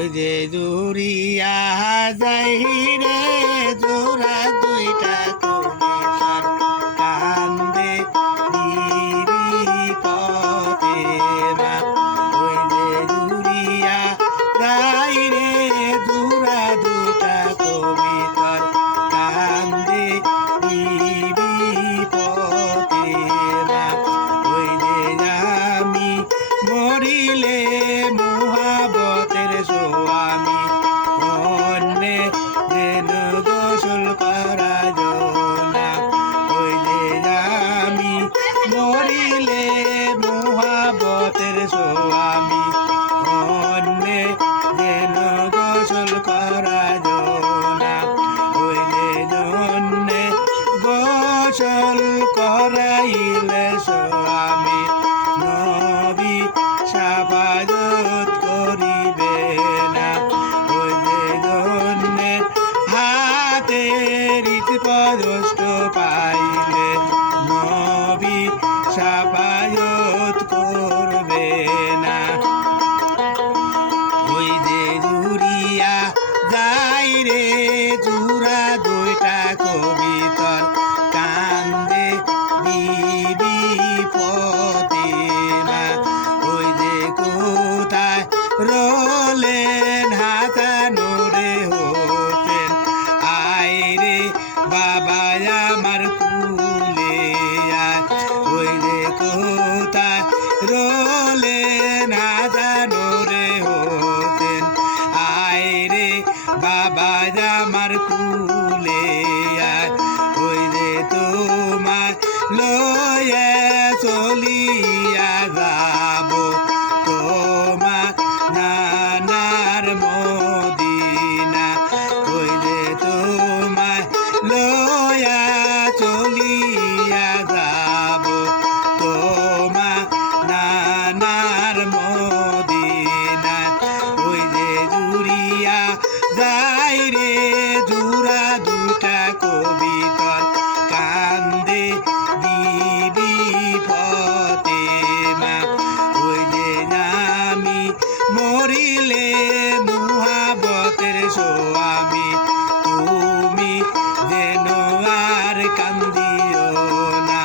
ওই যে জুড়িয়া যাই রে জোড়া দুইটা কবিতার কান্দে পথে মা ওই যে জুড়িয়া যাই রে জোড়া দুইটা কবিতার কান্দে পথে মা ওই যে আমি মরিলে মহাবতের স্বামী অন্যে যেন গোসল করা জোনা ওই যে আমি মরিলে মহাবতের স্বামী অন্যে যেন গোসল করা জোনা ওই যে জন্যে গোসল করাইলে স্বামী নবী সাবাজত করিবে না ওই যে জন্যে হাতের পদষ্ট পাইলে নবী সাবাজত করবে না ওই যে জুড়িয়া যাই রে জুড়া দুইটা কবিতর কান্দে পথে মা ওই যে কোথায় রোলেন হাসানুরে হোসেন আয় রে বাবা আমার কুলে আয় ওই যে কোথায় রোলেন হাসানুরে হোসেন আয় রে বাবা আমার কুলে আয় ওই যে তোমার লয়ে চলিয়া যাব তোমার নানার মদিনা ওই যে তোমার লয়া চলিয়া যাব তোমার নানার মদিনা ওই যে জুড়িয়া যাই রে জুড়া দুটা কবিতর কান্দে পথে মা ওই যে আমি মরিলে মহাবতের স্বামী তুমি যেন আর কান্দিও না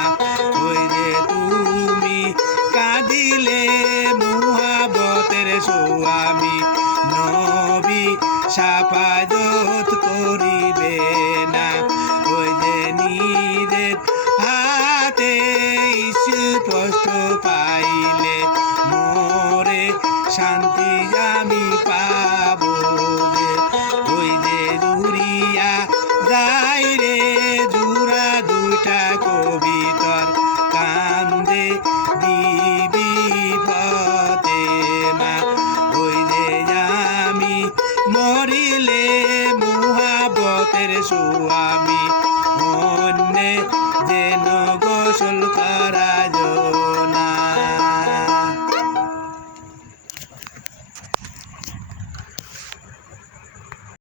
ওই যে তুমি কাঁদিলে মহাবতের স্বামী নবী সাফাজত করিবে না ওই যে নিজের হাতে স্পষ্ট পাইলে মোরে শান্তি আমি পাব যে ওই যে জুড়িয়া যাই রে জুড়া দুইটা কবিতর কান্দে পথে মা ওই যে আমি মরিলে মহাবতের স্বামী অন্যে যেন গোসল করা